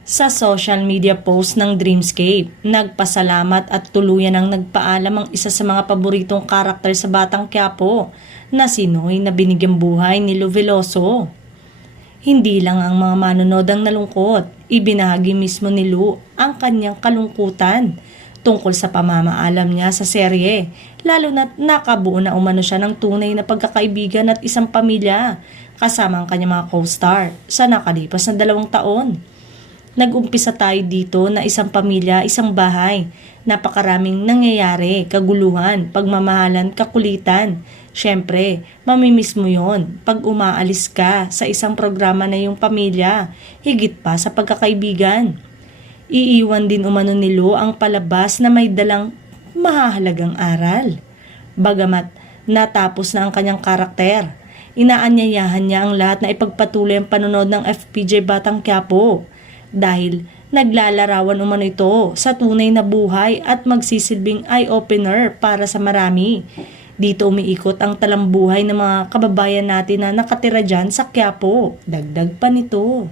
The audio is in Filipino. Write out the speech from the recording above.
Sa social media post ng Dreamscape, nagpasalamat at tuluyan ang nagpaalam ang isa sa mga paboritong karakter sa Batang Quiapo na si Noy na binigyang buhay ni Lu Veloso. Hindi lang ang mga manonood ang nalungkot, ibinahagi mismo ni Lu ang kanyang kalungkutan tungkol sa pamamaalam niya sa serye, lalo na nakabuo na umano siya ng tunay na pagkakaibigan at isang pamilya kasama ang kanyang mga co-star sa nakalipas na 2 taon. Nag-umpisa tayo dito na isang pamilya, isang bahay. Napakaraming nangyayari, kaguluhan, pagmamahalan, kakulitan. Siyempre, mamimiss mo yon pag umaalis ka sa isang programa na yung pamilya, higit pa sa pagkakaibigan. Iiwan din umano ni Lu ang palabas na may dalang mahahalagang aral. Bagamat natapos na ang kanyang karakter, inaanyayahan niya ang lahat na ipagpatuloy ang panonood ng FPJ Batang Quiapo dahil naglalarawan umano ito sa tunay na buhay at magsisilbing eye-opener para sa marami. Dito umiikot ang talambuhay ng mga kababayan natin na nakatira dyan sa Quiapo. Dagdag pa nito.